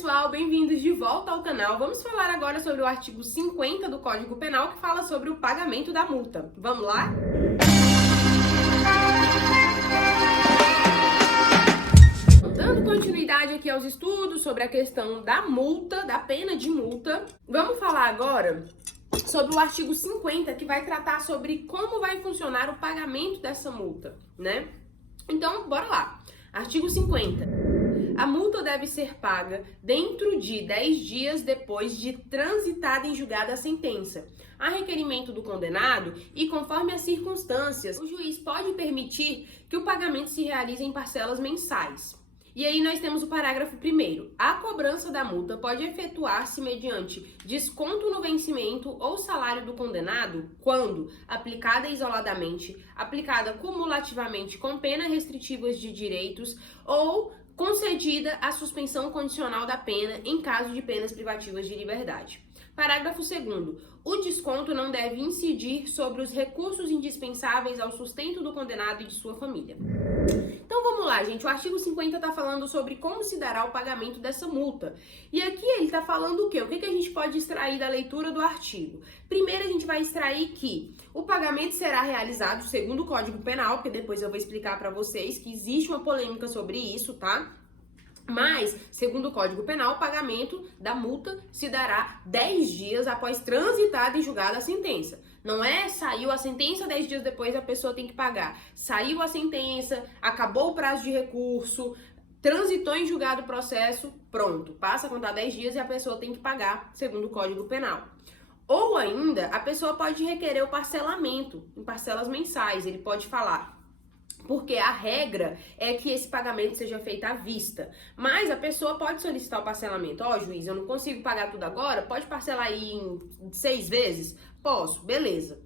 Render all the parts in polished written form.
pessoal, bem-vindos de volta ao canal. Vamos falar agora sobre o artigo 50 do Código Penal, que fala sobre o pagamento da multa. Vamos lá? Dando continuidade aqui aos estudos sobre a questão da multa, da pena de multa, vamos falar agora sobre o artigo 50, que vai tratar sobre como vai funcionar o pagamento dessa multa, né? Então, bora lá. Artigo 50. A multa deve ser paga dentro de 10 dias depois de transitada em julgado a sentença, a requerimento do condenado e conforme as circunstâncias, o juiz pode permitir que o pagamento se realize em parcelas mensais. E aí nós temos o parágrafo 1º. A cobrança da multa pode efetuar-se mediante desconto no vencimento ou salário do condenado quando aplicada isoladamente, aplicada cumulativamente com penas restritivas de direitos ou concedida a suspensão condicional da pena em caso de penas privativas de liberdade. Parágrafo 2º. O desconto não deve incidir sobre os recursos indispensáveis ao sustento do condenado e de sua família. Então vamos lá, gente. O artigo 50 está falando sobre como se dará o pagamento dessa multa. E aqui ele está falando o quê? O que a gente pode extrair da leitura do artigo? Primeiro a gente vai extrair que o pagamento será realizado segundo o Código Penal, porque depois eu vou explicar para vocês que existe uma polêmica sobre isso, tá? Mas, segundo o Código Penal, o pagamento da multa se dará 10 dias após transitada em julgado a sentença. Não é saiu a sentença, 10 dias depois a pessoa tem que pagar. Saiu a sentença, acabou o prazo de recurso, transitou em julgado o processo, pronto. Passa a contar 10 dias e a pessoa tem que pagar, segundo o Código Penal. Ou ainda, a pessoa pode requerer o parcelamento em parcelas mensais. Ele pode falar, porque a regra é que esse pagamento seja feito à vista. Mas a pessoa pode solicitar o parcelamento. Ó, juiz, eu não consigo pagar tudo agora, pode parcelar aí em 6 vezes? Posso, beleza.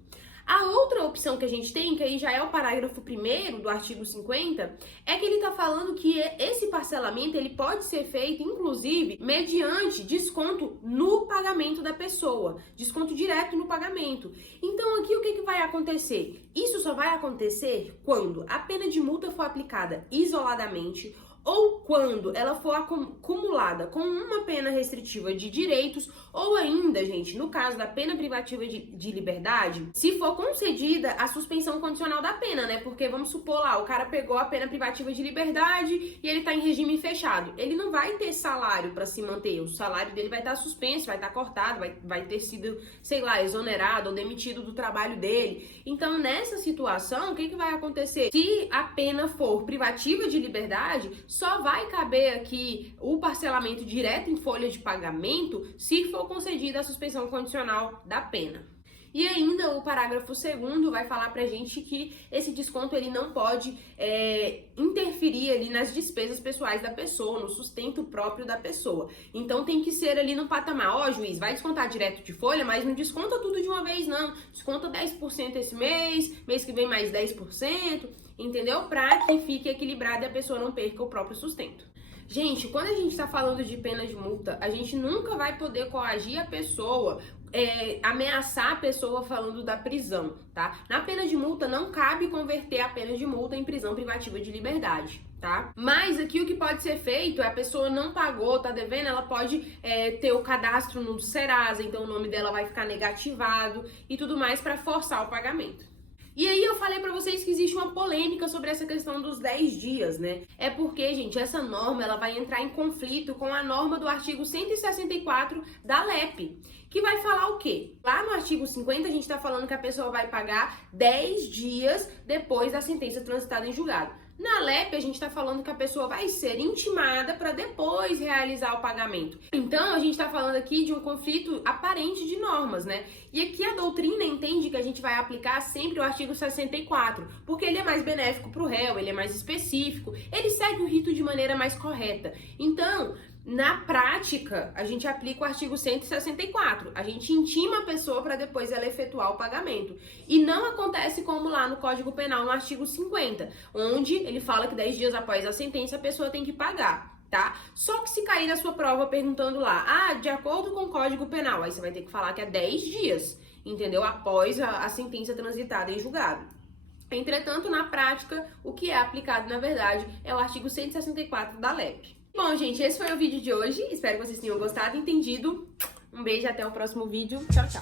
A outra opção que a gente tem, que aí já é o parágrafo 1º do artigo 50, é que ele tá falando que esse parcelamento ele pode ser feito, inclusive, mediante desconto no pagamento da pessoa, desconto direto no pagamento. Então aqui o que vai acontecer? Isso só vai acontecer quando a pena de multa for aplicada isoladamente ou quando ela for acumulada com uma pena restritiva de direitos, ou ainda, gente, no caso da pena privativa de liberdade, se for concedida a suspensão condicional da pena, né? Porque vamos supor lá, o cara pegou a pena privativa de liberdade e ele tá em regime fechado. Ele não vai ter salário para se manter, o salário dele vai estar suspenso, vai estar cortado, vai ter sido, sei lá, exonerado ou demitido do trabalho dele. Então, nessa situação, o que vai acontecer? Se a pena for privativa de liberdade, só vai caber aqui o parcelamento direto em folha de pagamento se for concedida a suspensão condicional da pena. E ainda o parágrafo 2º vai falar pra gente que esse desconto ele não pode interferir ali nas despesas pessoais da pessoa, no sustento próprio da pessoa. Então tem que ser ali no patamar, ó, juiz, vai descontar direto de folha, mas não desconta tudo de uma vez não, desconta 10% esse mês que vem mais 10%, entendeu? Pra que fique equilibrado e a pessoa não perca o próprio sustento. Gente, quando a gente tá falando de pena de multa, a gente nunca vai poder coagir a pessoa, ameaçar a pessoa falando da prisão, tá? Na pena de multa não cabe converter a pena de multa em prisão privativa de liberdade, tá? Mas aqui o que pode ser feito é a pessoa não pagou, tá devendo, ela pode ter o cadastro no Serasa, então o nome dela vai ficar negativado e tudo mais para forçar o pagamento. E aí eu falei pra vocês que existe uma polêmica sobre essa questão dos 10 dias, né? É porque, gente, essa norma ela vai entrar em conflito com a norma do artigo 164 da LEP, que vai falar o quê? Lá no artigo 50 a gente tá falando que a pessoa vai pagar 10 dias depois da sentença transitada em julgado. Na LEP, a gente está falando que a pessoa vai ser intimada para depois realizar o pagamento. Então, a gente está falando aqui de um conflito aparente de normas, né? E aqui a doutrina entende que a gente vai aplicar sempre o artigo 64, porque ele é mais benéfico para o réu, ele é mais específico, ele segue o rito de maneira mais correta. Então, na prática, a gente aplica o artigo 164. A gente intima a pessoa para depois ela efetuar o pagamento. E não acontece como lá no Código Penal, no artigo 50, onde ele fala que 10 dias após a sentença a pessoa tem que pagar, tá? Só que se cair na sua prova perguntando lá, de acordo com o Código Penal, aí você vai ter que falar que é 10 dias, entendeu? Após a sentença transitada em julgado. Entretanto, na prática, o que é aplicado, na verdade, é o artigo 164 da LEP. Bom, gente, esse foi o vídeo de hoje. Espero que vocês tenham gostado e entendido. Um beijo e até o próximo vídeo. Tchau, tchau.